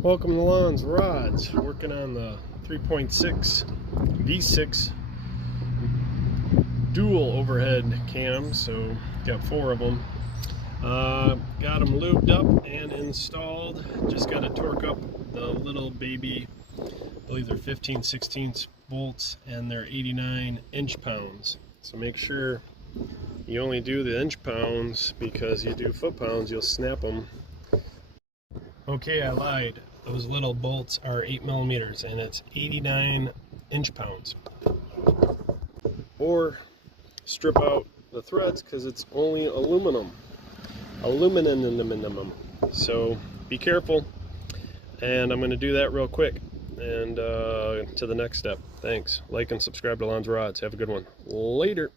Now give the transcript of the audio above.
Welcome to Lon's Rods. Working on the 3.6 V6 dual overhead cams, so got 4 of them. Got them lubed up and installed. Just got to torque up the little baby, I believe they're 15/16 bolts, and they're 89 inch-pounds. So make sure you only do the inch-pounds, because you do foot-pounds, you'll snap them. Okay, I lied. Those little bolts are 8mm, and it's 89 inch-pounds. Or strip out the threads, because it's only aluminum. So be careful, and I'm going to do that real quick, and to the next step. Thanks. Like and subscribe to Lon's Rods. Have a good one. Later.